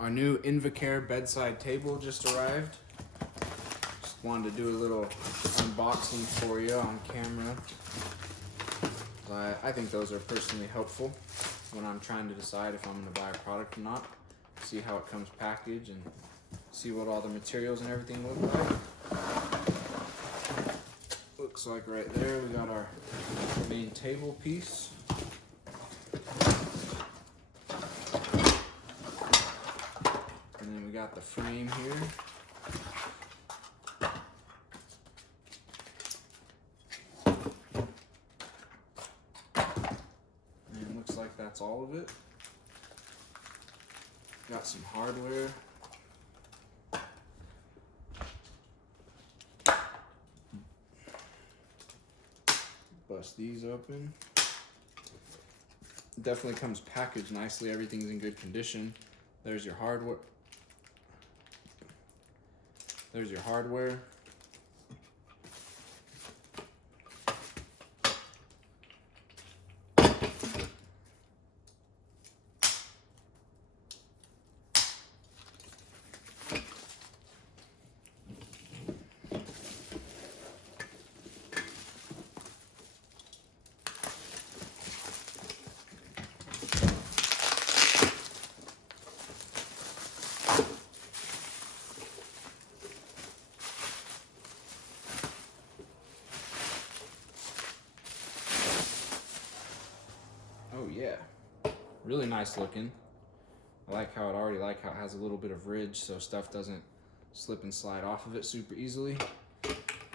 Our new Invacare bedside table just arrived. Just wanted to do a little unboxing for you on camera. I think those are personally helpful when I'm trying to decide if I'm going to buy a product or not. See how it comes packaged and see what all the materials and everything look like. Looks like right there we got our main table piece. And then we got the frame here. And it looks like that's all of it. Got some hardware. Bust these open. Definitely comes packaged nicely. Everything's in good condition. There's your hardware. There's your hardware. Oh yeah, really nice looking. I like how it has a little bit of ridge so stuff doesn't slip and slide off of it super easily.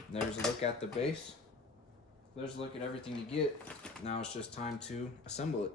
There's a look at the base. There's a look at everything you get. Now it's just time to assemble it.